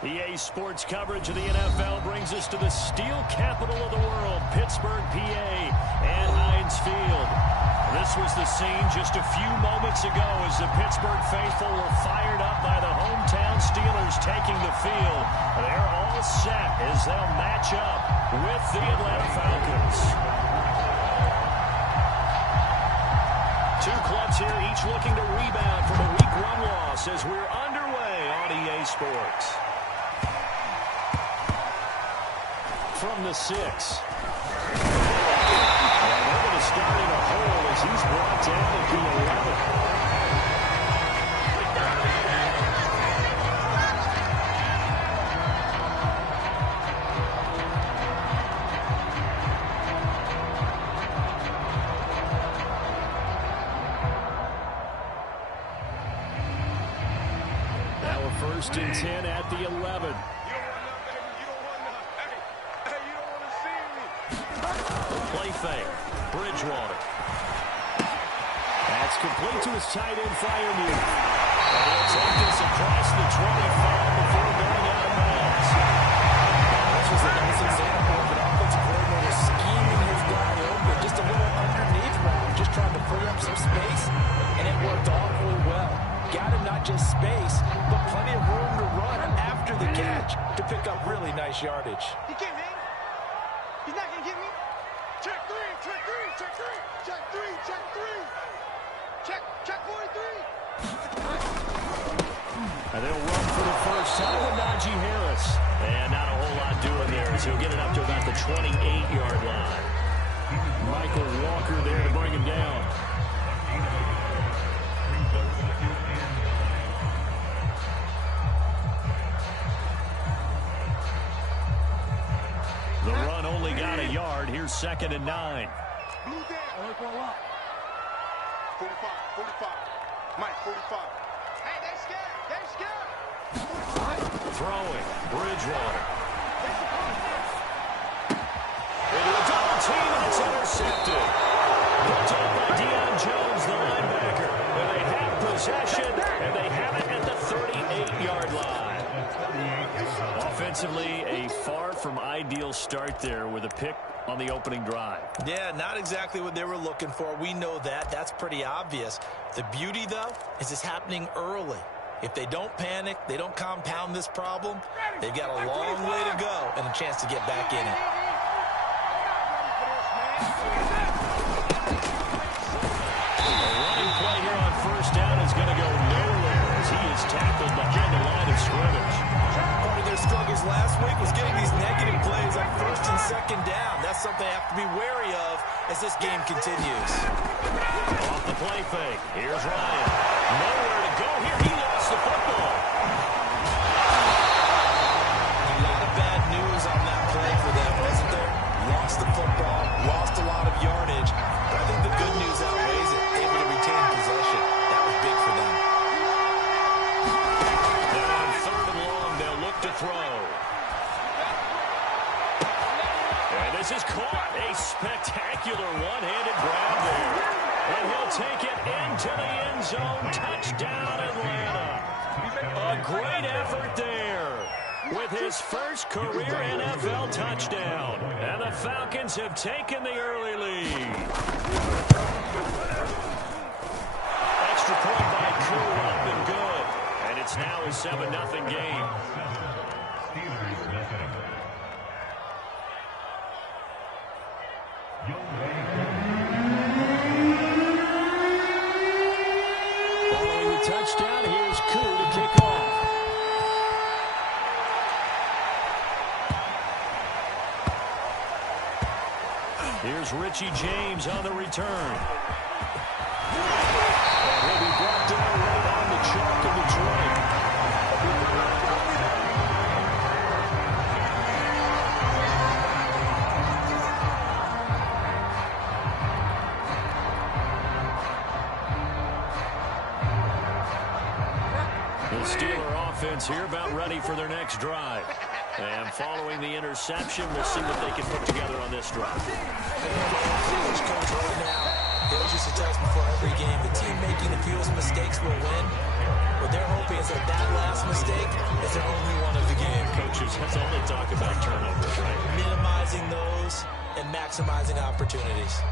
EA Sports coverage of the NFL brings us to the steel capital of the world, Pittsburgh, PA, and Heinz Field. This was the scene just a few moments ago as the Pittsburgh faithful were fired up by the hometown Steelers taking the field. They're all set as they'll match up with the Atlanta Falcons. Two clubs here, each looking to rebound from a Week 1 loss as we're underway on EA Sports. From the 6. And they're going to start in a hole as he's brought down at the 11. Now a 1st and 10 at the 11. Play fake. Bridgewater. That's complete to his tight end, Freiermuth. And he'll take this across the 25 before going out of bounds. This was a nice example of an offensive coordinator scheming his guy open. Just a little underneath route, just trying to free up some space, and it worked awfully well. Got him not just space, but plenty of room to run after the catch to pick up really nice yardage. He can't hang. He's not going to get me. Check 3, check 3, check 3, check 3, check 3. Check 43. And they'll run for the first time with Najee Harris. And not a whole lot doing there as he'll get it up to about the 28-yard line. Michael Walker there to bring him down. The run only got a yard. Here's 2nd and 9. Blue down. 45, 45. Mike, 45. Hey, they scared. They scared. Throwing. Bridgewater. Into a double team, and it's intercepted. Picked up by Deion Jones, the linebacker. And they have possession, and they have it at the 38-yard line. Offensively, a far from ideal start there with a pick on the opening drive. Yeah, not exactly what they were looking for. We know that. That's pretty obvious. The beauty, though, is it's happening early. If they don't panic, they don't compound this problem, they've got a long way to go and a chance to get back in it. A running play here on 1st down is going to go nowhere as he is tackled behind the line of scrimmage. Part of their struggles last week was getting these negative plays on 1st and 2nd down. That's something they have to be wary of as this game continues. Off the play fake. Here's Ryan. Nowhere to go here. He lost the football. A lot of bad news on that play for them, wasn't there? Lost the football, lost a lot of yardage. But I think the good news outweighs it. Able to retain possession. That was big for them. Now on 3rd and long, they'll look to throw. And this is caught. A spectacular one-handed grab there. And he'll take it into the end zone. Touchdown, Atlanta. A great effort there with his first career NFL touchdown. And the Falcons have taken the early lead. Extra point by Koo, up and good. And it's now a 7-0 game. Following the touchdown, here's Koo to kick off. Here's Richie James on the return. And he'll be brought down right on the chalk of Detroit. The Steeler offense here about ready for their next drive. And following the interception, we'll see what they can put together on this drive. Coach right now Bills used to tell us before every game, the team making the fewest mistakes will win. What they're hoping is that that last mistake is their only one of the game. Coaches, that's all they talk about, turnovers, right? Minimizing those and maximizing opportunities.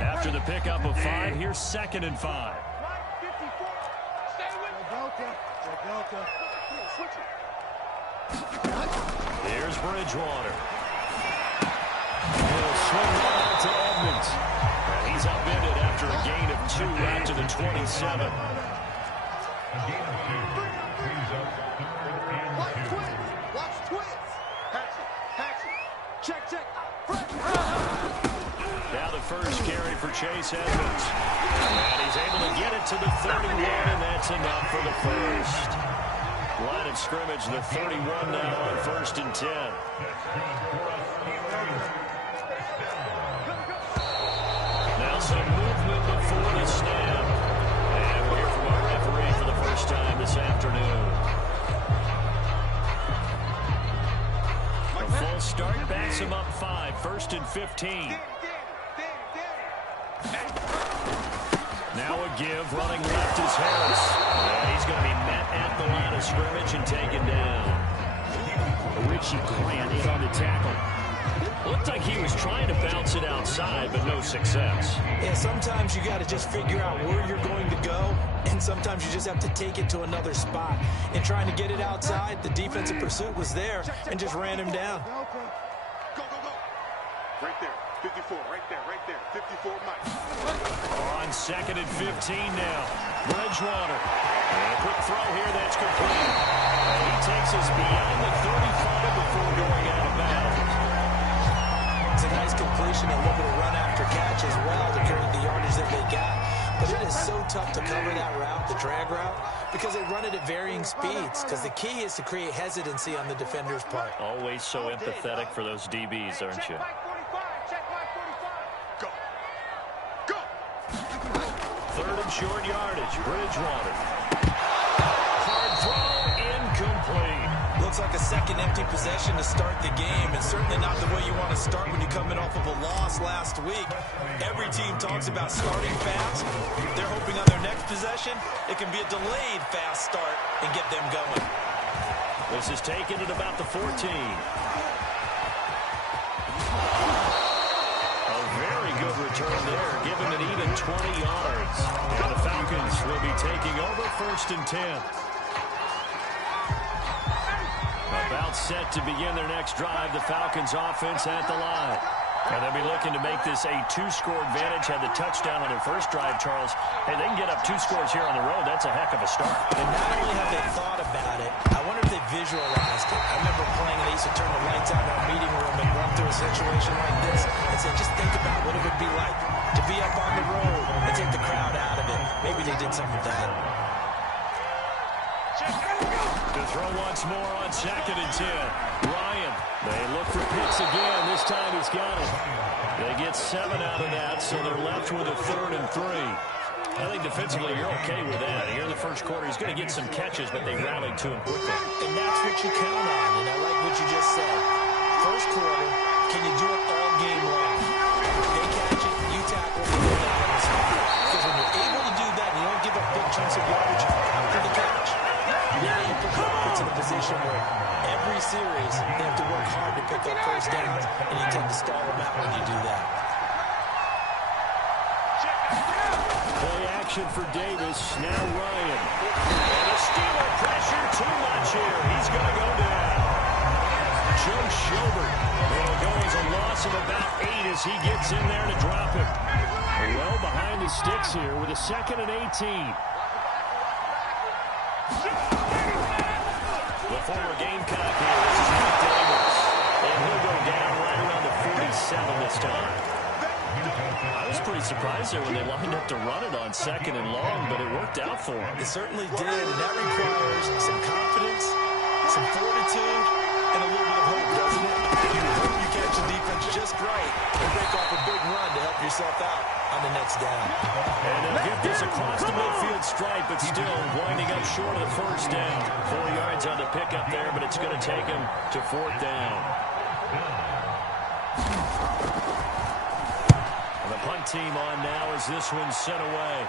After the pickup of 5, here's 2nd and 5. Here's Bridgewater. He'll swing one out to Edmonds. And he's upended after a gain of 2 out to the 27. Watch twins. Hatchet. Check. Now the first carry for Chase Edmonds. And he's able to get it to the 31, and that's enough for the first. Line of scrimmage, the 31 now on 1st and 10. Now some movement before the snap. And we'll hear from our referee for the first time this afternoon. A full start backs him up 5, 1st and 15. Now a give, running left is Harris. And he's going to be met at the line of scrimmage and taken down. Richie Grant in on the tackle. Looked like he was trying to bounce it outside, but no success. Yeah, sometimes you got to just figure out where you're going to go, and sometimes you just have to take it to another spot. In trying to get it outside, the defensive pursuit was there and just ran him down. Go. Right there. 54, right there. 54, Mike. On 2nd and 15 now. Bridgewater. And a quick throw here, that's complete. And he takes us beyond the 35 before going out of bounds. It's a nice completion, a little bit of run after catch as well to create the yardage that they got. But it is so tough to cover that route, the drag route, because they run it at varying speeds. Because the key is to create hesitancy on the defender's part. Always so empathetic for those DBs, aren't you? Go. 3rd and short yardage. Bridgewater. Hard throw, incomplete. Looks like a second empty possession to start the game, and certainly not the way you want to start when you're coming off of a loss last week. Every team talks about starting fast. They're hoping on their next possession, it can be a delayed fast start and get them going. This is taken at about the 14. A very good return there, giving an even 20 yards. And the Falcons will be taking over 1st and 10. About set to begin their next drive, the Falcons offense at the line. And they'll be looking to make this a 2-score advantage. Had the touchdown on their first drive, Charles. Hey, they can get up 2 scores here on the road. That's a heck of a start. And not only have they thought about it, I wonder if they visualized it. I remember playing, and they used to turn the lights out in our meeting room and run through a situation like this and say, just think about what it would be like to be up on the road and take the crowd out of it. Maybe they did some of that. To throw once more on 2nd and 10. Ryan, they look for Pitts again. This time he's got it. They get 7 out of that, so they're left with a 3rd and 3. I think defensively you're okay with that. Here in the first quarter, he's going to get some catches, but they rallied to him quickly. And that's what you count on, and I like what you just said. First quarter, can you do it all game long? They catch it, you tackle, they go down on the spot. Because when you're able to do that, and you don't give up big chunks of yardage after the catch, now you put the offense in a position where every series they have to work hard to pick up first downs, and you tend to stall them out when you do that. Play action for Davis. Now Ryan. And a Steeler pressure. Too much here. He's going to go down. Joe Schobert will go as a loss of about 8 as he gets in there to drop him. Well behind the sticks here with a 2nd and 18. The former Gamecock here. This is Mike Davis. And he'll go down right around the 47 this time. I was pretty surprised there when they lined up to run it on 2nd and long, but it worked out for him. It certainly did, and that requires some confidence, some fortitude, and a little bit of hope, doesn't it? You hope you catch the defense just right and break off a big run to help yourself out on the next down. And they'll get this across the midfield stripe, but still winding up short of the first down. 4 yards on the pickup there, but it's going to take him to 4th down. And the punt team on now as this one's sent away.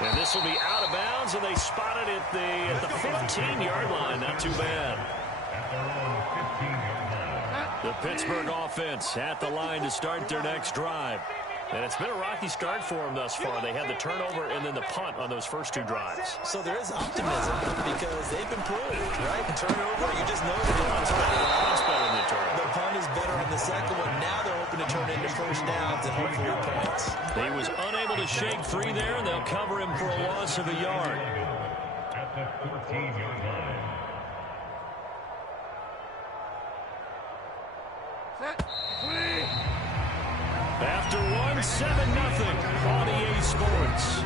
And this will be out of bounds, and they spot it at the 15-yard line. Not too bad. The Pittsburgh offense at the line to start their next drive. And it's been a rocky start for them thus far. They had the turnover and then the punt on those first two drives. So there is optimism because they've been poor, right? Turnover, you just know the better than the turnover. The punt is better on the second one. Now they're hoping to turn into first downs and hopefully points. He was unable to shake free there, and they'll cover him for a loss of a yard. At the 14-yard line. After one, 7-0 on EA Sports.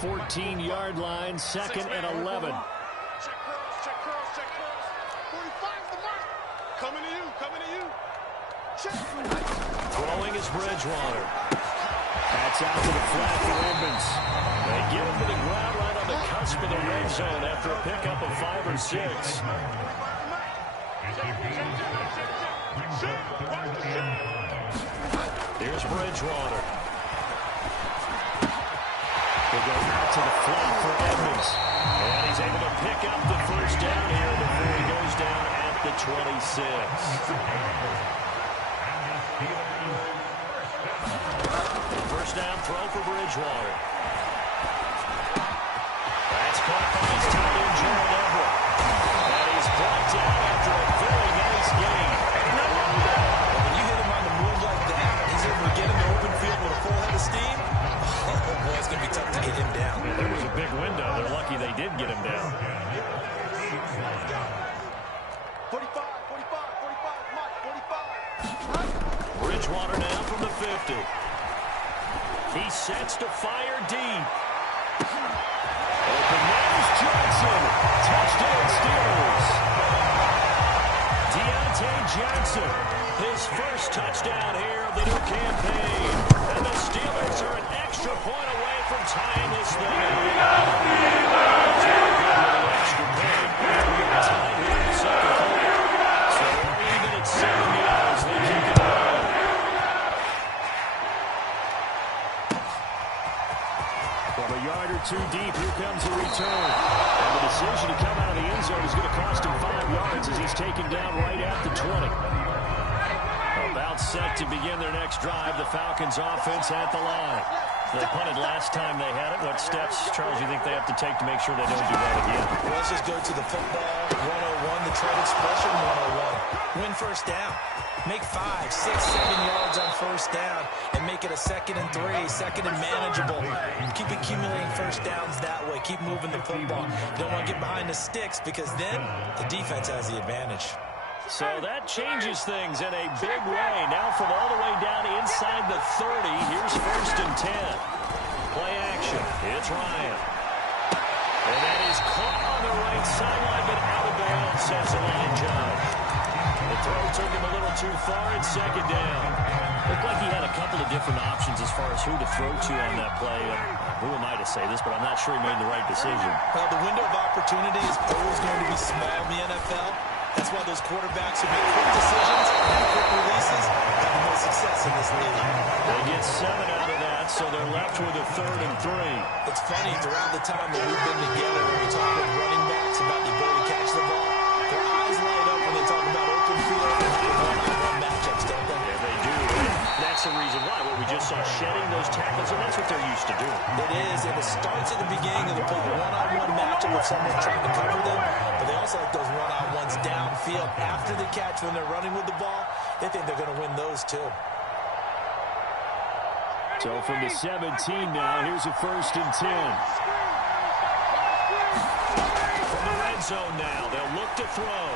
14-yard line, second and 11. Check cross, check cross, check cross. 45's the mark. Coming to you, coming to you. Check. Throwing is Bridgewater. That's out to the flat for Edmonds. They get him to the ground right on the cusp of the red zone after a pickup of 5 or 6. Here's Bridgewater. They go out to the flat for Edmonds. And he's able to pick up the first down here before he goes down at the 26. First down throw for Bridgewater. That's caught by his tight end, Gerald Everett. And he's brought down after a very nice game. When you hit him on the move like that, he's able to get in the open field with a full head of steam. Oh, boy, it's going to be tough to get him down. There was a big window. They're lucky they did get him down. 45, 45, Mike, 45. Bridgewater now from the 50. He sets to fire deep. Open nose, Johnson. Touchdown Steelers. Deontay Johnson, his first touchdown here of the new campaign. And the Steelers are an extra point away from tying this thing up. Extra point. Tied here in the second quarter. So we're even at 7 yards. They keep it going. From a yard or two deep, here comes a return. And the decision to come out of the end zone is going to cost him 5 yards as he's taken down right at the 20. About set to begin their next drive, the Falcons offense at the line. They punted last time they had it. What steps, Charles, do you think they have to take to make sure they don't do that again? Well, let's just go to the football 101, the trade expression 101. Win first down. Make 5, 6, 7 yards on first down and make it a 2nd and 3, second and manageable. Keep accumulating first downs that way. Keep moving the football. You don't want to get behind the sticks because then the defense has the advantage. So that changes things in a big way. Now from all the way down inside the 30, here's 1st and 10. Play action. It's Ryan. And that is caught on the right sideline, but out of bounds, says the line judge. The throw took him a little too far at 2nd down. Looked like he had a couple of different options as far as who to throw to on that play. Who am I to say this, but I'm not sure he made the right decision. Well, the window of opportunity is always going to be small in the NFL. That's why those quarterbacks who make quick decisions and quick releases have the most success in this league. They get 7 out of that, so they're left with a 3rd and 3. It's funny, throughout the time that we've been together, when we talk with running backs about the ability to catch the ball, their eyes light up when they talk about open field and one-on-one matchups, don't they? Yeah, they do. That's the reason why. Well, we just saw shedding those tackles, and that's what they're used to doing. It is, and it starts at the beginning of the play, one-on-one matchup with someone trying to cover them, but they also like those one-on-ones downfield after the catch when they're running with the ball. They think they're going to win those too. So from the 17 now, here's a 1st and 10. From the red zone now, they'll look to throw.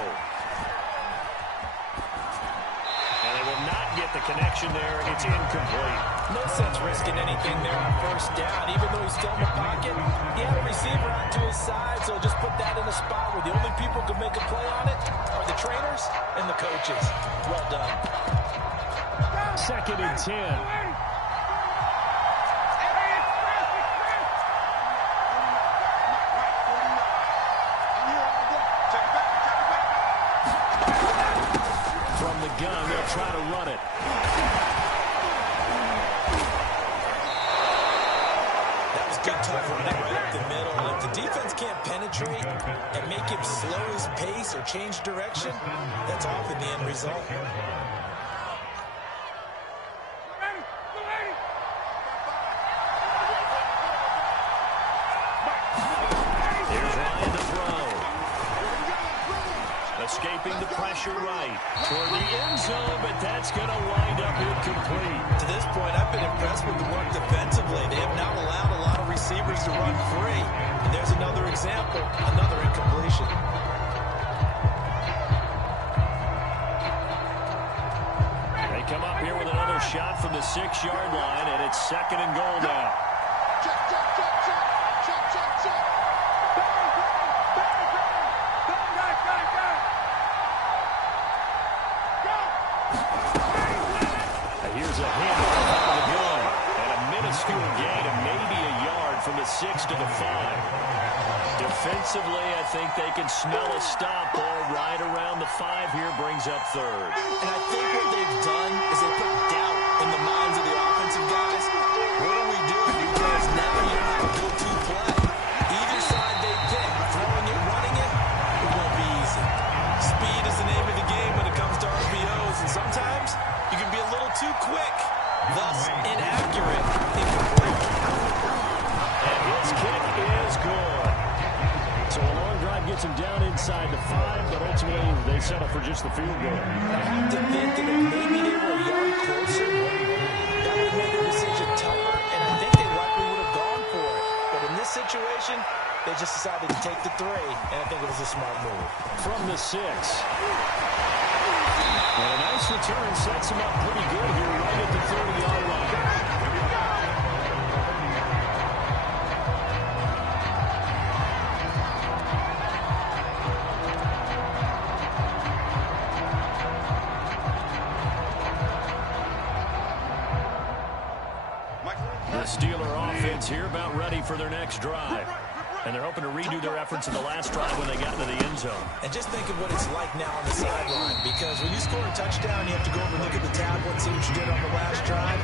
And they will not get the connection there. It's incomplete. No sense risking anything there on first down. Even though he's still in the pocket, he had a receiver out to his side, so just put that in a spot where the only people who can make a play on it are the trainers and the coaches. Well done. 2nd and 10. Check gun. They'll try to run it. That was good tough running right up the middle. If the defense can't penetrate and make him slow his pace or change direction, that's often the end result. Escaping the pressure right toward the end zone, but that's going to wind up incomplete. To this point, I've been impressed with the work defensively. They have not allowed a lot of receivers to run free. And there's another example, another incompletion. They come up here with another shot from the 6-yard line, and it's 2nd and goal now. Check, check, check, check, check, check, check. Here's a handoff out of the gun, and a minuscule gain of maybe a yard from the 6 to the 5. Defensively, I think they can smell a stop ball right around the 5 here, brings up 3rd. And I think what they've done is they put doubt in the minds of the offensive guys. What do we do? Because now you don't have a go-to play. Either side they pick, throwing it, running it, it won't be easy. Speed is the name of the game when it comes to RPOs, and sometimes you can be a little too quick, thus inaccurate, incomplete. And his kick is good. So a long drive gets him down inside the 5, but ultimately they settle for just the field goal. I have to think that if maybe they were a yard closer, that would have made their decision tougher, and I think they likely would have gone for it. But in this situation, they just decided to take the 3, and I think it was a smart move. From the 6. And a nice return sets him up pretty good here right at the 30-yard line. The Steeler offense here about ready for their next drive. And they're hoping to redo their efforts in the last drive when they got into the end zone. And just think of what it's like now on the sideline, because when you score a touchdown, you have to go over and look at the tablet and see what you did on the last drive.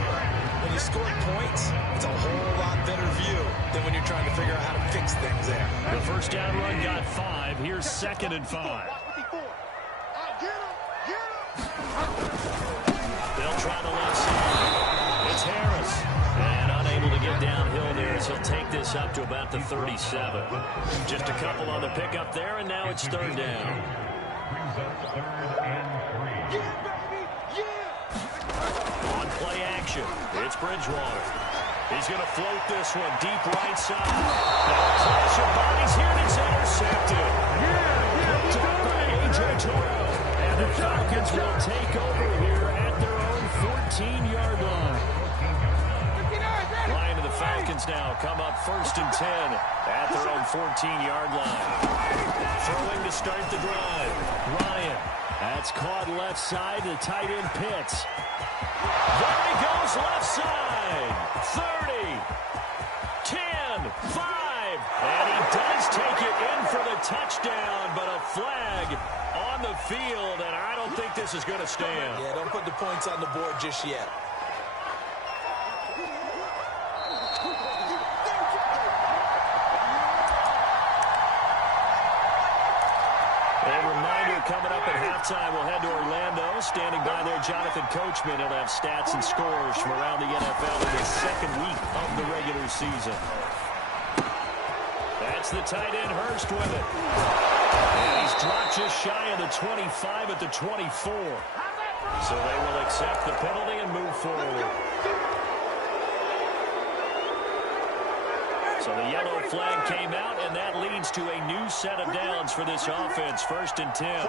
When you score points, it's a whole lot better view than when you're trying to figure out how to fix things there. The first down run got 5. Here's 2nd and 5. They'll try the left side. It's Harris. And unable to get downhill there, so he'll take this up to about the 37. Just a couple on the pickup there, and now it's 3rd down. On play action, it's Bridgewater. He's going to float this one deep right side. Now a clash of bodies here, and it's intercepted. Picked up by A.J. Terrell. And the Falcons will take over here at their own 14-yard line. Line of the Falcons now come up 1st and 10 at their own 14-yard line. Throwing to start the drive. Ryan. That's caught left side. The tight end Pitts. There he goes left side. 30. 10. 5. And he does take it in for the touchdown, but a flag on the field, and I don't think this is going to stand. Yeah, don't put the points on the board just yet. Coming up at halftime, we'll head to Orlando. Standing by there, Jonathan Coachman. He'll have stats and scores from around the NFL in the 2nd week of the regular season. That's the tight end Hurst with it. And he's dropped just shy of the 25 at the 24. So they will accept the penalty and move forward. So the yellow flag came out, and that leads to a new set of downs for this offense. 1st and 10.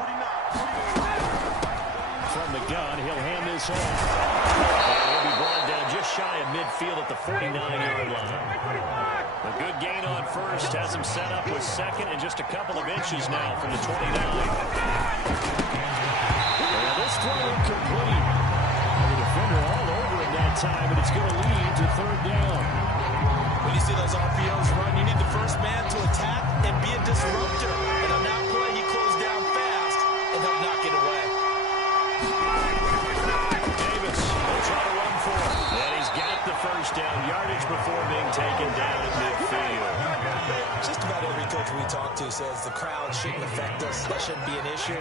From the gun, he'll hand this off. And he'll be brought down just shy of midfield at the 49-yard line. A good gain on 1st has him set up with 2nd and just a couple of inches now from the 29. And this throw incomplete. The defender all over him that time, and it's going to lead to 3rd down. When you see those RPOs run, you need the first man to attack and be a disruptor. And on that play, he closed down fast and helped knock it away. we talk to says the crowd shouldn't affect us. That shouldn't be an issue.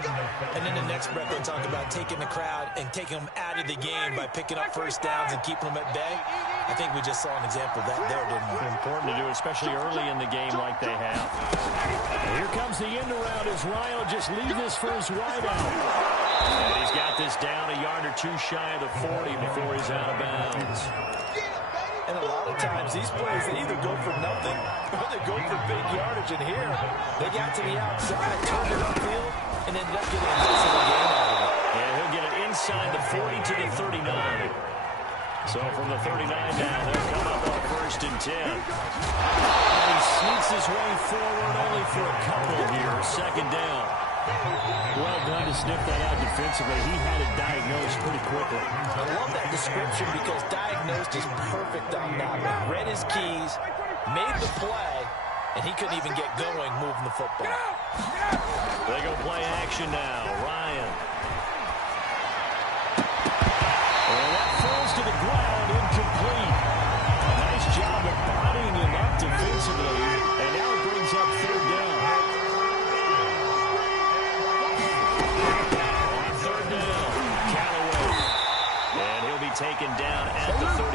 And then the next breath they talk about taking the crowd and taking them out of the game by picking up first downs and keeping them at bay. I think we just saw an example of that there, didn't we? Important to do, especially early in the game like they have. And here comes the end around as Ryan will just leave this for his wideout. And he's got this down a yard or two shy of the 40 before he's out of bounds. And a lot of times these plays, they either go for nothing or they go for big yardage. And here, they got to the outside, turned it upfield, and ended up getting a nice little gain out of it. And he'll get it inside the 40 to the 39. So from the 39 now, they'll come up on 1st and 10. And he sneaks his way forward only for a couple here. 2nd down. Well done to sniff that out defensively. He had it diagnosed pretty quickly. I love that description because diagnosed is perfect on that one. Read his keys, made the play, and he couldn't even get going moving the football. They go play action now. Ryan. And that falls to the ground, incomplete. A nice job of bodying him up defensively. And now it brings up 3rd down. Taken down at the 34.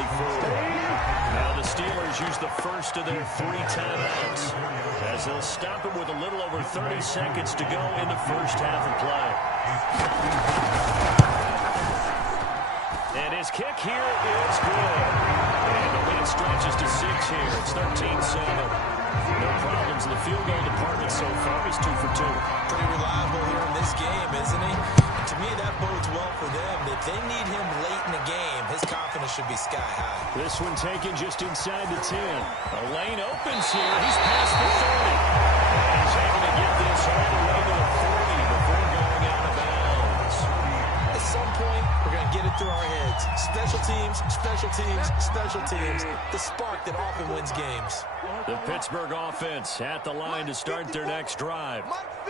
Now the Steelers use the first of their 3 timeouts as they'll stop it with a little over 30 seconds to go in the first half of play. And his kick here is good. And the lead stretches to 6 here. It's 13-7. No problems in the field goal department so far. He's 2 for 2. Pretty reliable here in this game, isn't he? To me, that bodes well for them. If they need him late in the game, his confidence should be sky high. This one taken just inside the 10. A lane opens here. He's past the 30. And he's able to get this all the way to the 40 before going out of bounds. At some point, we're going to get it through our heads. Special teams, special teams, special teams. The spark that often wins games. The Pittsburgh offense at the line to start their next drive.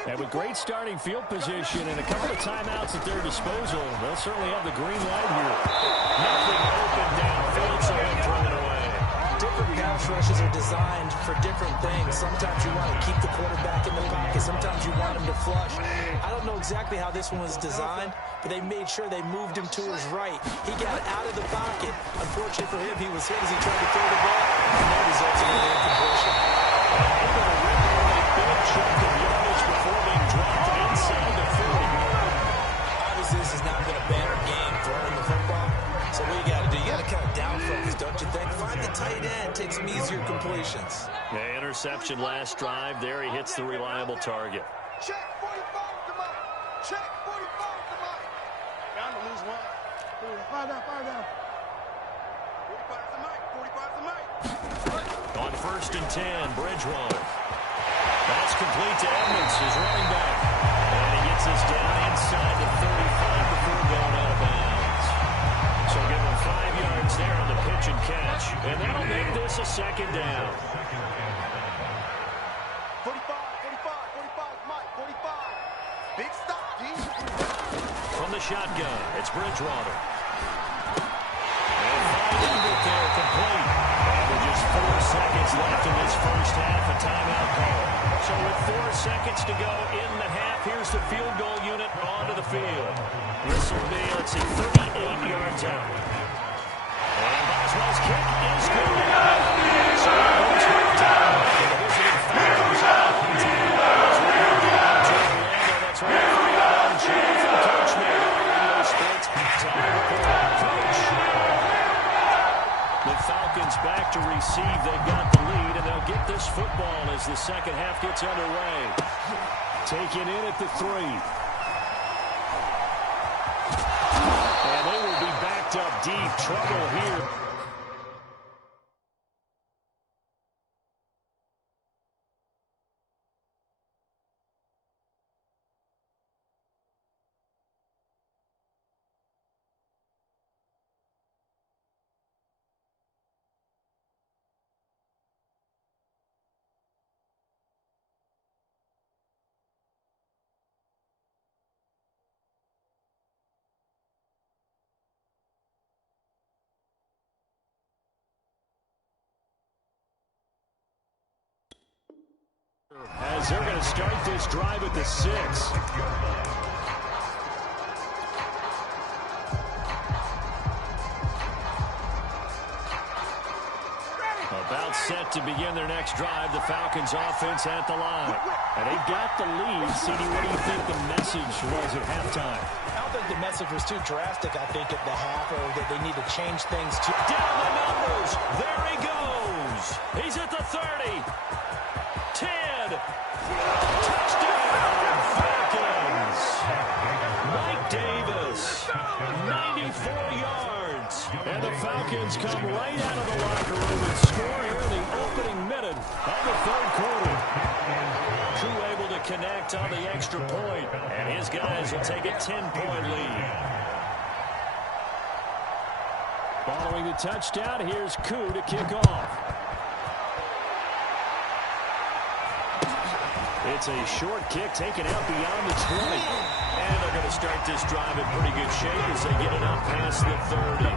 And with great starting field position and a couple of timeouts at their disposal, they'll certainly have the green light here. Nothing open downfield, so he'll throw it away. Different pass rushes are designed for different things. Sometimes you want to keep the quarterback in the pocket. Sometimes you want him to flush. I don't know exactly how this one was designed, but they made sure they moved him to his right. He got out of the pocket. Unfortunately for him, he was hit as he tried to throw the ball, and that results in an incompletion. Able to rip away a big chunk of yardage before being dropped inside the 40. Obviously, this has not been a banner game throwing the football. So what you got to do? You got to kind of down focus, don't you think? Find the tight end, take some easier completions. The interception last drive. There he hits the reliable target. Check 45 to Mike. Check 45 to Mike. Bound to lose one. Fire down, fire down. 45 to Mike. 45 to Mike. On 1st and 10, Bridgewater. That's complete to Edmonds, his running back. And he gets us down inside the 35 before going out of bounds. So give him 5 yards there on the pitch and catch. And that'll make this a 2nd down. 45, 45, 45, Mike, 45. Big stop, D. From the shotgun, it's Bridgewater. And finding it there, complete. And with just 4 seconds left in this first half, a timeout call. So with 4 seconds to go in the half, here's the field goal unit onto the field. This will be, let's see, 38 yards out. And Boswell's kick is good. So it goes right down. The visiting Falcons out. As we go down to Orlando, that's right. Jonathan Coach made our radio splits. Time report. Coach. The Falcons back to receive. They've got the lead, and they'll get this football as the second half gets underway. Taken in at the 3. And they will be backed up deep. Trouble here. as they're going to start this drive at the 6. About set to begin their next drive, the Falcons offense at the line. And they've got the lead. CD, what do you think the message was at halftime? I don't think the message was too drastic, I think, at the half, or that they need to change things too. Down the numbers. There he goes. He's at the 30. 10. Touchdown, Falcons. Mike Davis, 94 yards. And the Falcons come right out of the locker room and score here in the opening minute of the third quarter. True able to connect on the extra point, and his guys will take a 10-point lead. Following the touchdown, here's Koo to kick off. It's a short kick taken out beyond the 20. And they're going to start this drive in pretty good shape as they get it up past the 30.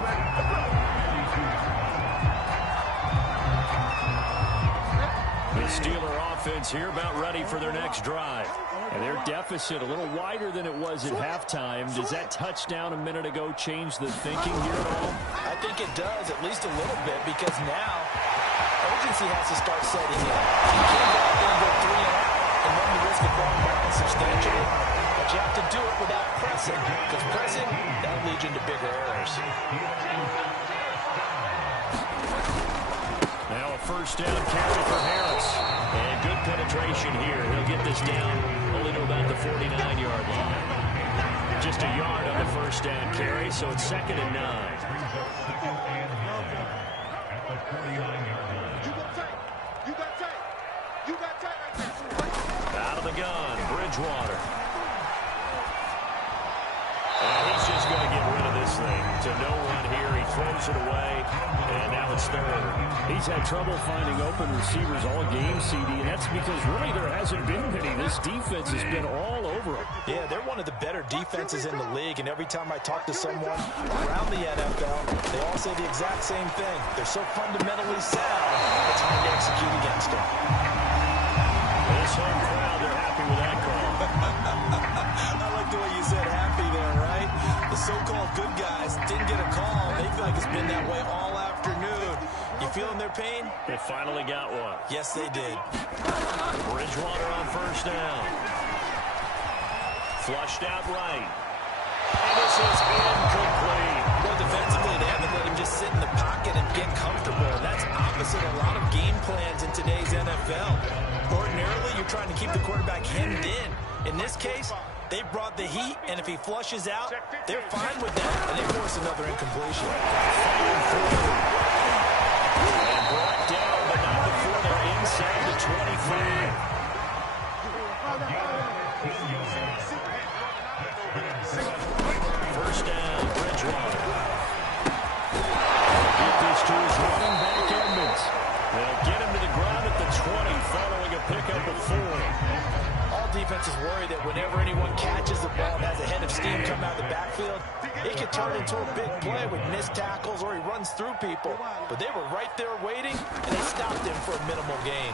The Steeler offense here about ready for their next drive. And their deficit a little wider than it was at halftime. Does that touchdown a minute ago change the thinking here at all? I think it does, at least a little bit, because now urgency has to start setting in. You can't go out there and go 3 and out and run the risk of falling behind substantially. But you have to do it without pressing, because pressing, that'll lead you into bigger errors. Now a first down carry for Harris. And good penetration here. He'll get this down only to about the 49-yard line. Just a yard on the first down carry, so it's 2nd and 9. Out of the gun, Bridgewater. And he's just going to get rid of this thing to no one here. He throws it away, and now it's 3rd. He's had trouble finding open receivers all game, CD, and that's because really there hasn't been many. This defense has been all over him. Yeah, they're one of the better defenses in the league, and every time I talk to someone around the NFL, they all say the exact same thing. They're so fundamentally sound, it's hard to execute against them. This home crowd, they're happy with that call. I like the way you said happy there, right? The so-called good guys didn't get a call. They feel like it's been that way all afternoon. You feeling their pain? They finally got one. Yes, they did. Bridgewater on first down. Flushed out right. And this is incomplete. Well, defensively, they haven't let him just sit in the pocket and get comfortable. And that's opposite a lot of game plans in today's NFL. Ordinarily, you're trying to keep the quarterback hemmed in. In this case, they brought the heat, and if he flushes out, they're fine with that, and they force another incompletion. And brought down, but not before they're inside the 25. First down, Bridgewater. Get this to his running back, Edmonds. They'll get him to the ground at the 20, following a pickup of 4. All defenses worry that whenever anyone catches the ball and has a head of steam come out of the backfield, it could turn into a big play with missed tackles or he runs through people. But they were right there waiting, and they stopped him for a minimal gain.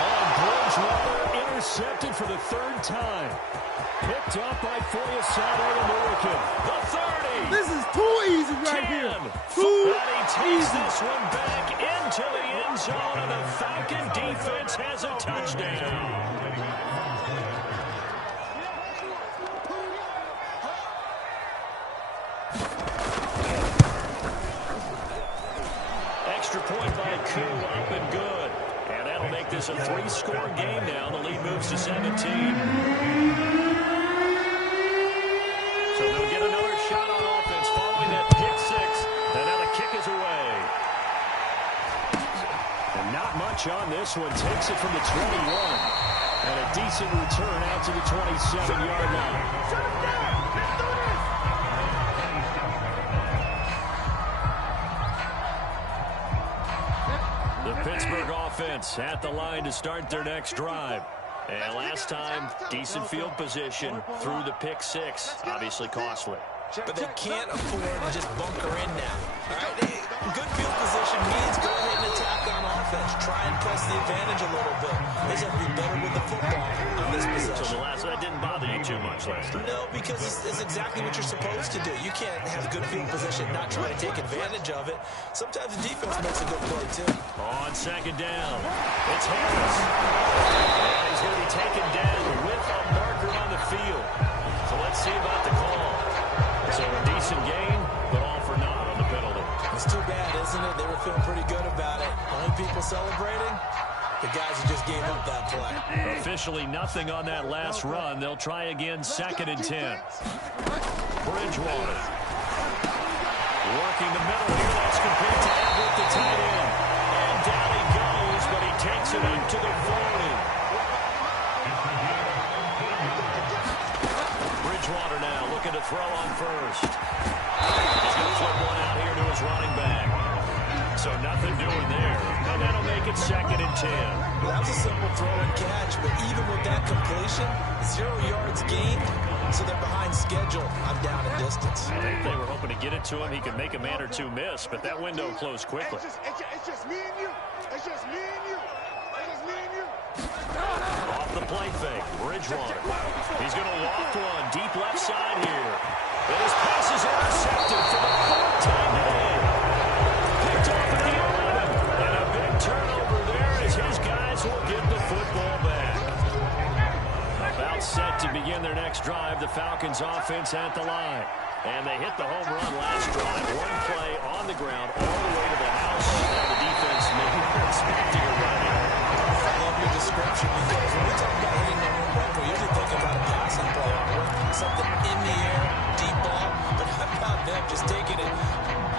And Bridgewater intercepted for the 3rd time. Picked up by Foyesade and Lurikin. The 30. This is too easy right 10. here. And he takes this one back into the end zone, and the Falcon defense has a touchdown. Extra point by Koo, up and good. And that'll make this a 3-score game now. The lead moves to 17. So they'll get another shot on offense following that pick 6. And now the kick is away. And not much on this one. Takes it from the 21. And a decent return out to the 27-yard line. The Pittsburgh offense at the line to start their next drive. And last time, decent field position through the pick 6. Obviously costly. But they can't afford to just bunker in now. All right, good field position means go ahead and attack on offense. Try and press the advantage a little bit. They just have to be better with the football on this possession. So that didn't bother you too much last time? No, because it's exactly what you're supposed to do. You can't have good field position, not try to take advantage of it. Sometimes the defense makes a good play, too. On second down, it's Harris. And he's going to be taken down with a marker on the field. So let's see about the call. So a decent gain, but all for naught on the penalty. It's too bad, isn't it? They were feeling pretty good about it. Only people celebrating, the guys who just gave up that play. Officially nothing on that last run. They'll try again, 2nd and 10. Bridgewater. Working the middle here. That's complete to Everett, the tight end. And down he goes, but he takes it up to the 40. Bridgewater now looking to throw on first. He's going to flip one out here to his running back. So nothing doing there. And that'll make it 2nd and 10. Well, that was a simple throw and catch, but even with that completion, 0 yards gained, so they're behind schedule on down and distance. I think they were hoping to get it to him. He could make a man or two miss, but that window closed quickly. It's just me and you. It's just me and you. It's just me and you. Off the play fake, Bridgewater. He's going to loft one deep left side here. And his pass is intercepted for the 4th time today. Picked off at the 11. And a big turnover there as his guys will get the football back. About set to begin their next drive, the Falcons offense at the line. And they hit the home run last drive. One play on the ground all the way to the house. And the defense maybe expecting a run here. I love your description because when we talk about hitting the home run, we're usually thinking about a passing play, aren't we? Something in the air, deep ball. But how about them just taking it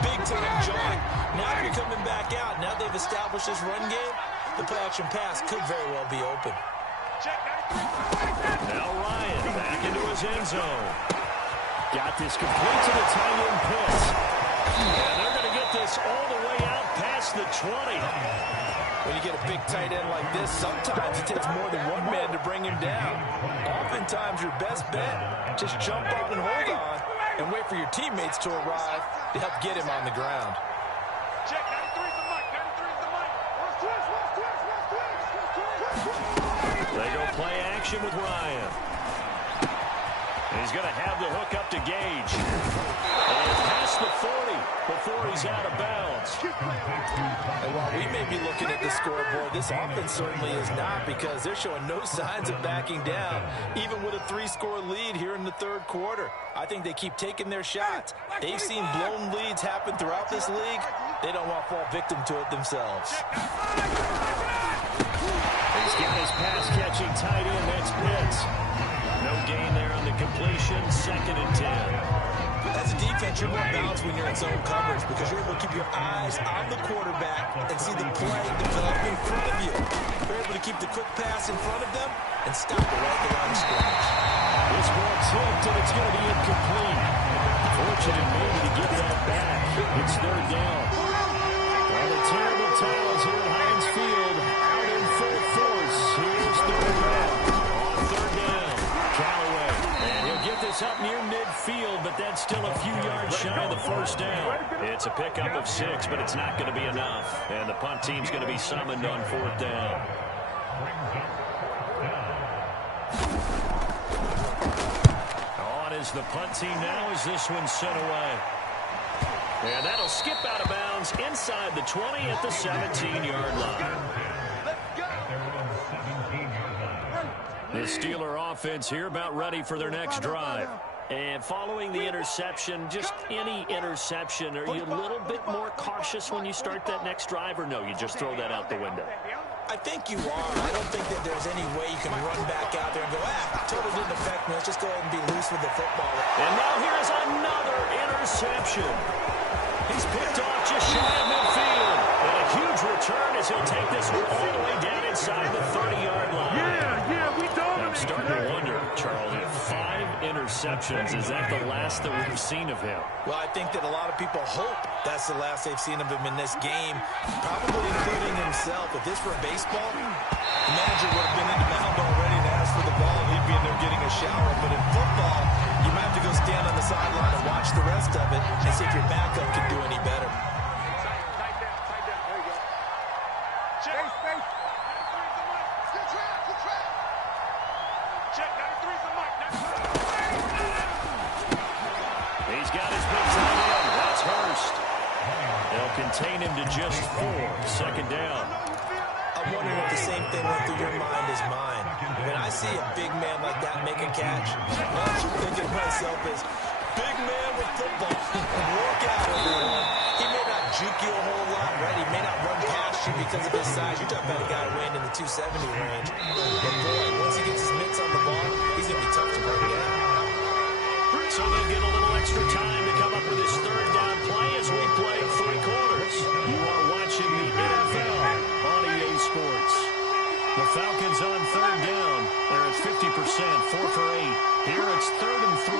big time jog? Now you're coming back out. Now they've established this run game. The play-action pass could very well be open. Now Ryan back into his end zone. Got this complete to the tight end Pitts. And they're going to get this all the way out past the 20. When you get a big tight end like this, sometimes it takes more than one man to bring him down. Oftentimes your best bet, just jump on and hold on and wait for your teammates to arrive to help get him on the ground. Check, 93's the mic. 93's the mic. Watch twist. They go play action with Ryan. And he's going to have the hook up to Gage. And past the 40 before he's out of bounds. And while we may be looking at the scoreboard, this offense certainly is not, because they're showing no signs of backing down, even with a 3-score lead here in the 3rd quarter. I think they keep taking their shots. They've seen blown leads happen throughout this league. They don't want to fall victim to it themselves. He's getting his pass-catching tight end. That's Pitts. No gain there on the completion. 2nd and 10. As a defense, you're more balanced when you're in zone coverage because you're able to keep your eyes on the quarterback and see the play develop in front of you. You're able to keep the quick pass in front of them and stop it right at the line of scrimmage. This ball tipped, and it's going to be incomplete. Fortunate maybe to get that back. It's 3rd down. Well, the terrible towels here at Heinz Field out in full force. Here's 3rd down. On 3rd down, Callaway. And he'll get this up near midfield, but that's still a few yards shy of the 1st down. It's a pickup of 6, but it's not going to be enough. And the punt team's going to be summoned on 4th down. On is the punt team now as this one's sent away. And that'll skip out of bounds inside the 20 at the 17-yard line. The Steeler offense here about ready for their next drive. And following the interception, just any interception, are you a little bit more cautious when you start that next drive, or no, you just throw that out the window? I think you are. I don't think that there's any way you can run back out there and go, total didn't affect me. Let's just go ahead and be loose with the football. And now here's another interception. He's picked off just shy of midfield. And a huge return as he'll take this one all the way down inside the 30-yard line. We dominate. I'm starting to wonder, Charlie, 5 interceptions. Is that the last that we've seen of him? Well, I think that a lot of people hope that's the last they've seen of him in this game, probably including himself. If this were baseball, the manager would have been in the mound already and asked for the ball. He'd be in there getting a shower. But in football, you might have to go stand on the sideline and watch the rest of it and see if your backup can do any better. Tight down. There you go. Check. Space. contain him to just 4. Second down. I'm wondering if the same thing went through your mind as mine. When I see a big man like that make a catch, all I'm thinking to myself is, big man with football. Work out, everyone. He may not juke you a whole lot, right? He may not run past you because of his size. You're talking about a guy weighing in the 270 range. But boy, once he gets his mitts on the ball, he's going to be tough to bring down. So they'll get a little extra time to come up with his third down play as we play 3 quarters. You are watching the NFL on EA Sports. The Falcons on third down. They're at 50%, 4 for 8. Here it's 3rd and 3.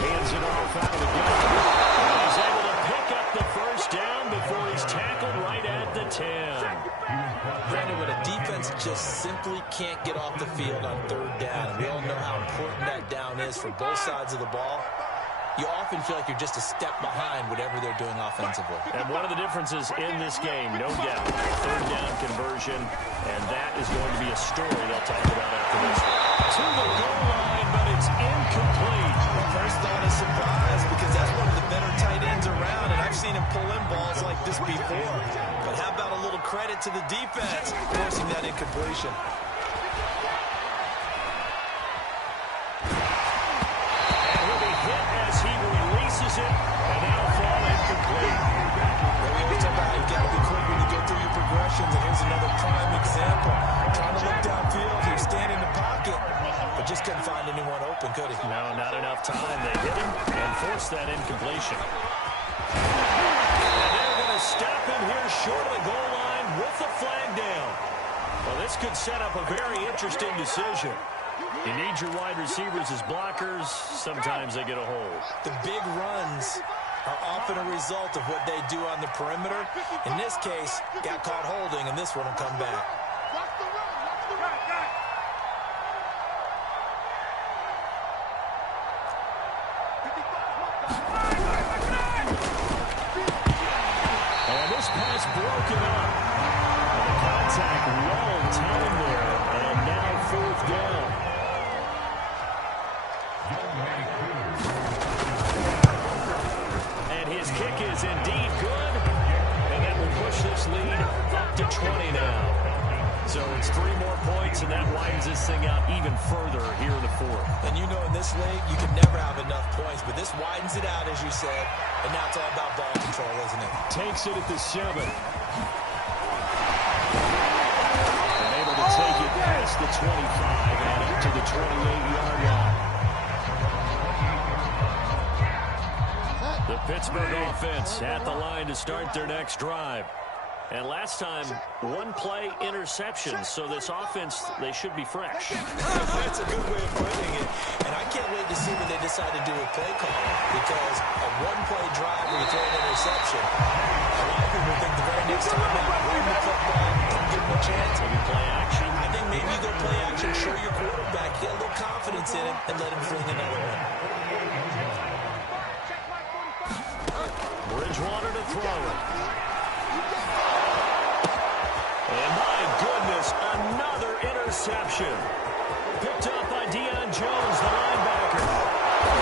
Hands it off out of the gun. And he's able to pick up the first down before he's tackled right at the 10. Granted, when a defense just simply can't get off the field on third down, we all know how important that down is for both sides of the ball. You often feel like you're just a step behind whatever they're doing offensively. And one of the differences in this game, no doubt, third down conversion, and that is going to be a story they'll talk about after this one. To the goal line, but it's incomplete. My first thought is surprise, because that's one of the better tight ends around, and I've seen him pull in balls like this before. But how about a little credit to the defense forcing that incompletion? It, and now fall incomplete. We always talk about you've got to be quick when you go through your progressions, and here's another prime example. Trying to look downfield, he was standing in the pocket, but just couldn't find anyone open, could he? No, not enough time. They hit him and forced that incompletion. And they're going to stop him here short of the goal line with the flag down. Well, this could set up a very interesting decision. You need your wide receivers as blockers. Sometimes they get a hold. The big runs are often a result of what they do on the perimeter. In this case, got caught holding, and this one will come back. And this pass broken up. And the contact well timed there, and now 4th down. And his kick is indeed good, and that will push this lead up to 20 now. So it's 3 more points, and that widens this thing out even further here in the 4th. And you know in this league, you can never have enough points, but this widens it out, as you said, and now it's all about ball control, isn't it? Takes it at the 7. And able to take it past the 25 and up to the 28-yard line. The Pittsburgh offense at the line to start their next drive. And last time, 1-play interception, so this offense, they should be fresh. That's a good way of putting it. And I can't wait to see what they decide to do with play call, because a 1-play drive where you throw an interception, a lot of people think the very next time out, run the football, don't give them a chance. Maybe play action. I think maybe you go play action, show your quarterback, get a little confidence in him, and let him fling another one. Bridgewater to throw it. And my goodness, another interception. Picked up by Deion Jones, the linebacker.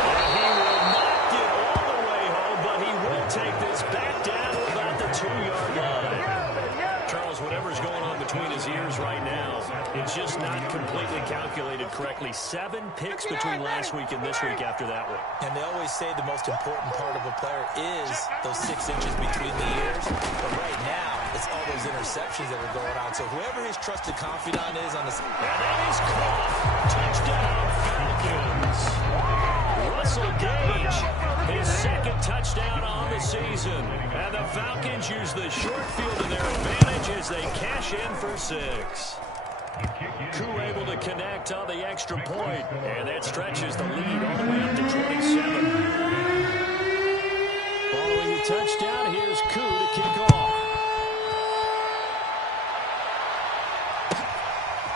And he will not get all the way home, but he will take this back down to about the 2-yard line. Charles, whatever's going on between his ears right now, it's just not completely calculated correctly. 7 picks between last week and this week after that one. And they always say the most important part of a player is those 6 inches between the ears. But right now, it's all those interceptions that are going on. So whoever his trusted confidant is on this. And that is caught. Touchdown, Falcons. Russell Gage, his 2nd touchdown on the season. And the Falcons use the short field to their advantage as they cash in for 6. Koo able to connect on the extra point, and that stretches the lead all the way up to 27. Following the touchdown, here's Koo to kick off.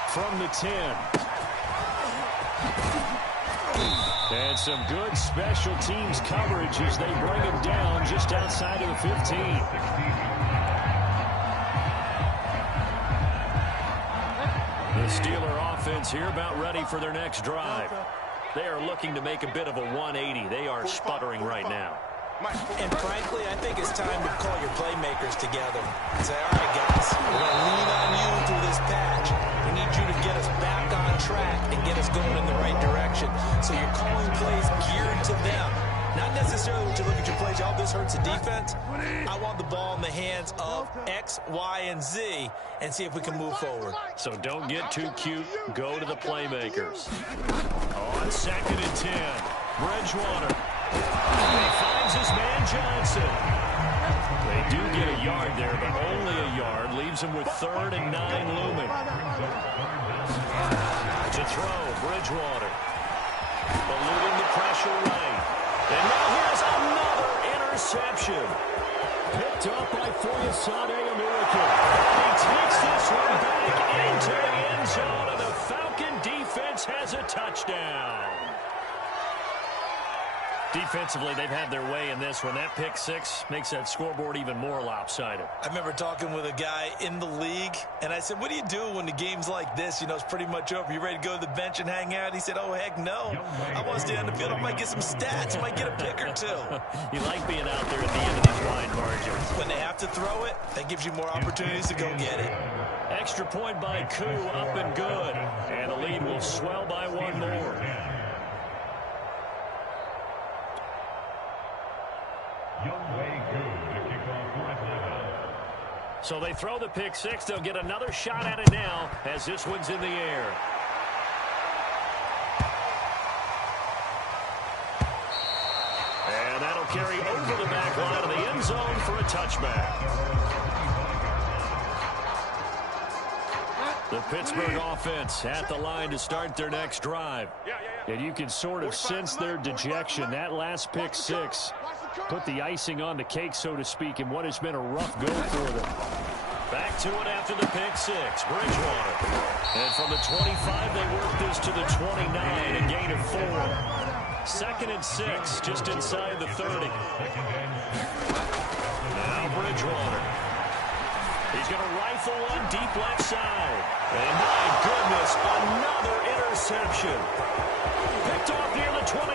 From the 10. And some good special teams coverage as they bring him down just outside of the 15. The Steeler offense here about ready for their next drive. They are looking to make a bit of a 180. They are sputtering right now. And frankly, I think it's time to call your playmakers together and say, all right, guys, we're going to lean on you through this patch. We need you to get us back on track and get us going in the right direction. So you're calling plays geared to them. Not necessarily when you look at your plays, oh, this hurts the defense. I want the ball in the hands of X, Y, and Z and see if we can move forward. So don't get too cute. Go to the playmakers. On 2nd and 10, Bridgewater. He finds his man Johnson. They do get a yard there, but only a yard. Leaves him with 3rd and 9 looming. To throw, Bridgewater. Eluding the pressure right. And now here's another interception. Picked up by Foyesade American. He takes this one back into the end zone, and the Falcon defense has a touchdown. Defensively, they've had their way in this one. That pick six makes that scoreboard even more lopsided. I remember talking with a guy in the league, and I said, what do you do when the game's like this? You know, it's pretty much over. You ready to go to the bench and hang out? He said, oh, heck no. I want to stay on the field. I might get some stats. I might get a pick or two. You like being out there at the end of these wide margins. When they have to throw it, that gives you more opportunities to go get it. Extra point by Koo, up and good. And the lead will swell by one more. So they throw the pick six. They'll get another shot at it now as this one's in the air. And that'll carry over the back line of the end zone for a touchback. The Pittsburgh offense at the line to start their next drive. And you can sort of sense their dejection. That last pick six put the icing on the cake, so to speak, in what has been a rough go for them. Back to it after the pick six. Bridgewater. And from the 25, they work this to the 29, a gain of 4. 2nd and 6, just inside the 30. Now Bridgewater. He's going to rifle one deep left side. And my goodness, another interception. Picked off near the 29.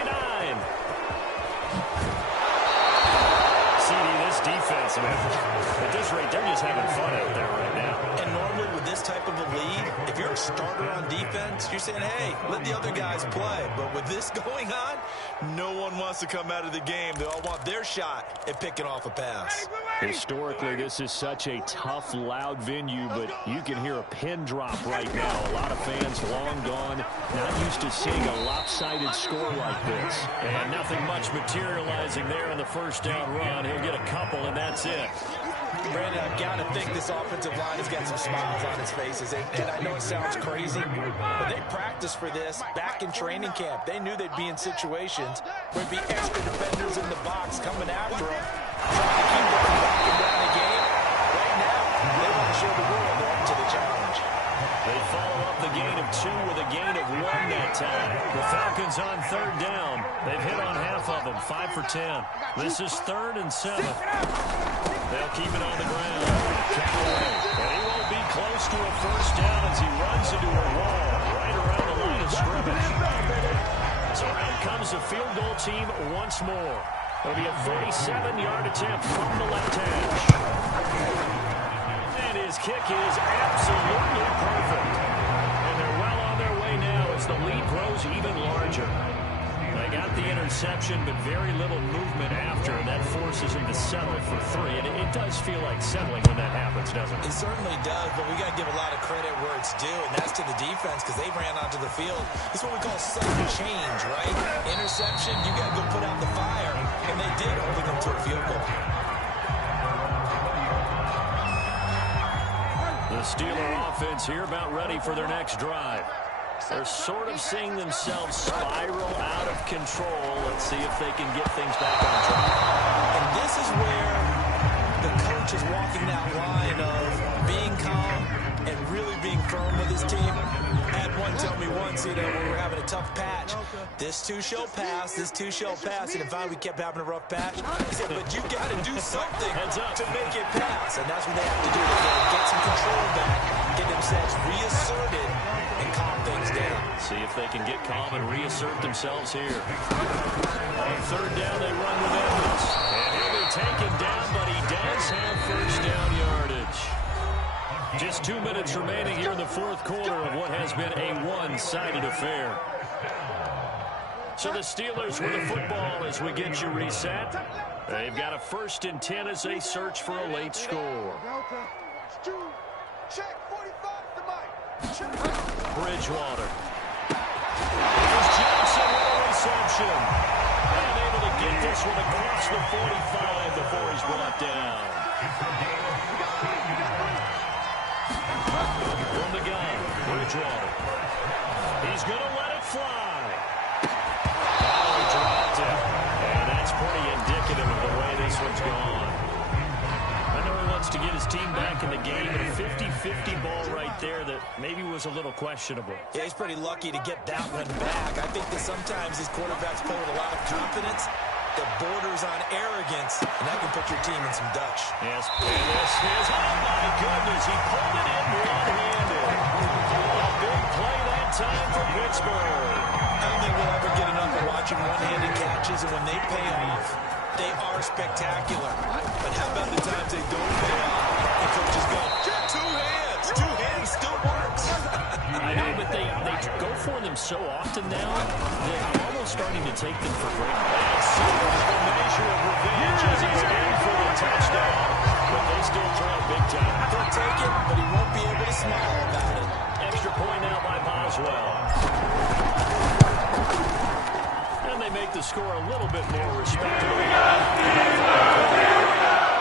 This defense, at this rate, they're just having fun out there right now. And normally with this type of a lead, if you're a starter on defense, you're saying, hey, let the other guys play. But with this going on, no one wants to come out of the game. They all want their shot at picking off a pass. Historically, this is such a tough, loud venue, but you can hear a pin drop right now. A lot of fans long gone, not used to seeing a lopsided score like this. And nothing much materializing there on the first down run. He'll get a couple, and that's it. Brandon, I've got to think this offensive line has got some smiles on its faces. And I know it sounds crazy, but they practiced for this back in training camp. They knew they'd be in situations where there'd be extra defenders in the box coming after them, trying to keep them from backing down the game. Right now, they want to show the world they're up to the challenge. They follow up the gain of 2 with a gain of 1 that time. The Falcons on 3rd down. They've hit on half of them, 5 for 10. This is 3rd and 7. They'll keep it on the ground. Callaway, and he won't be close to a first down as he runs into a wall right around the line of scrimmage. So out comes the field goal team once more. It'll be a 37-yard attempt from the left hash. And his kick is absolutely perfect. And they're well on their way now as the lead grows even larger. They got the interception, but very little movement after, and that forces him to settle for 3. And it does feel like settling when that happens, doesn't it? It certainly does, but we got to give a lot of credit where it's due, and that's to the defense because they ran onto the field. It's what we call sudden change, right? Interception, you got to go put out the fire, and they did, holding them to a field goal. The Steeler offense here about ready for their next drive. They're sort of seeing themselves spiral out of control. Let's see if they can get things back on track. And this is where the coach is walking that line of being calm and really being firm with his team. I had one tell me once, when we were having a tough patch, this too shall pass, this too shall pass. And if we kept having a rough patch, he said, but you got to do something to make it pass. And that's what they have to do. They got to get some control back. get themselves reasserted and calm things down. See if they can get calm and reassert themselves here. On third down, they run with Edmonds. And he'll be taken down, but he does have first down yardage. Just 2 minutes remaining here in the fourth quarter of what has been a one-sided affair. So the Steelers with the football as we get you reset. They've got a 1st and 10 as they search for a late score. Bridgewater. Here's Johnson with a reception. And able to get this one across the 45 before he's brought down. From the gun, Bridgewater. He's going to let it fly. Oh, he dropped it. And that's pretty indicative of the way this one's gone. I know he wants to get his team back in the game, and a 50-50 ball right there that maybe was a little questionable. Yeah, he's pretty lucky to get that one back. I think that sometimes these quarterbacks play with a lot of confidence that borders on arrogance, and that can put your team in some Dutch. Yes, and this is, oh my goodness, he pulled it in one-handed. A big play that time for Pittsburgh. I don't think we'll ever get enough of watching one-handed catches, and when they pay off, they are spectacular. But how about the times they don't pay off? The coaches go, two hands. Two hands still works. I know, but they go for them so often now that I'm almost starting to take them for granted. And so is the measure of revenge as he's in for the touchdown. But they still throw it big time. He'll take it, but he won't be able to smile about it. Extra point now by Boswell. And they make the score a little bit more respectable.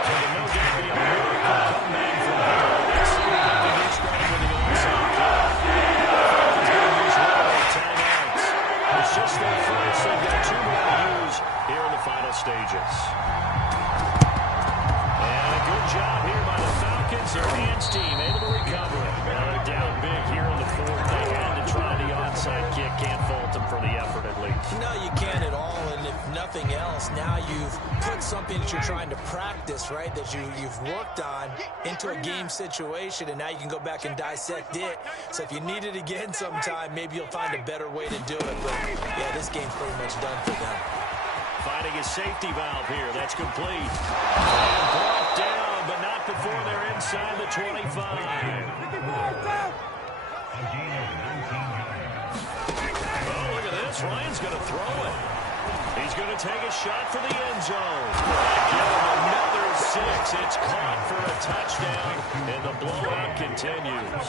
So the no doubt being a miracle comeback from here. Let's see if they can get started with the onside kick. Falcons going to use one of their timeouts. It's just their first. They've got 2 more to use here in the final stages. And a good job here by the Falcons. Their hands team able to recover it. Well, they're down big here in the fourth. They had to try the onside kick. Can't fault them for the effort at least. No, you can't at all. And if nothing else, now you've put something that you're trying to practice, right, that you've worked on into a game situation, and now you can go back and dissect it. So if you need it again sometime, maybe you'll find a better way to do it. But, yeah, this game's pretty much done for them. Finding a safety valve here. That's complete. And brought down, but not before they're inside the 25. Oh, look at this. Ryan's going to throw it. He's going to take a shot for the end zone. Give him another 6. It's caught for a touchdown, and the blowout continues.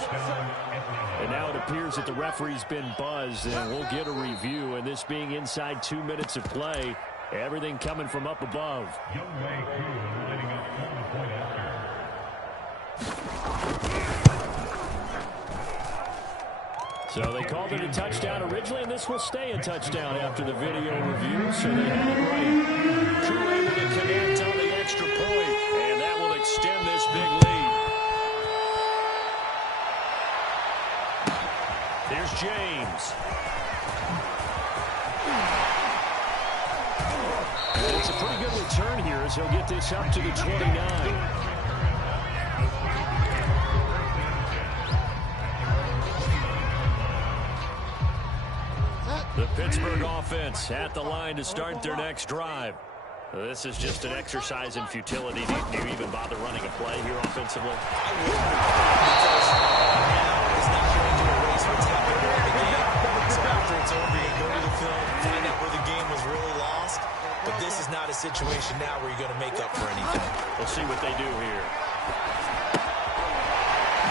And now it appears that the referee's been buzzed, and we'll get a review. And this being inside 2 minutes of play, everything coming from up above. So they called it a touchdown originally, and this will stay a touchdown after the video review, so they had it right. Crew able to connect on the extra point, and that will extend this big lead. There's James. It's a pretty good return here as he'll get this up to the 29. The Pittsburgh offense at the line to start their next drive. This is just an exercise in futility. Do you even bother running a play here offensively? I wouldn't, because now is not going to erase what's happened during the game. So after it's over, you go to the film, find out where the game was really lost. But this is not a situation now where you're going to make up for anything. We'll see what they do here.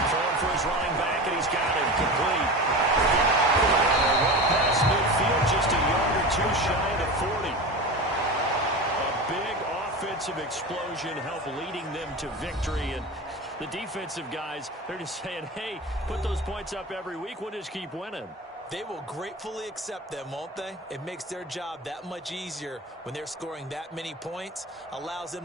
Throwing for his running back, and he's got him complete. Right past midfield, just a yard or two shy of the 40. A big offensive explosion helped leading them to victory, and the defensive guys, they're just saying, hey, put those points up every week, we'll just keep winning. They will gratefully accept them, won't they? It makes their job that much easier when they're scoring that many points, allows them to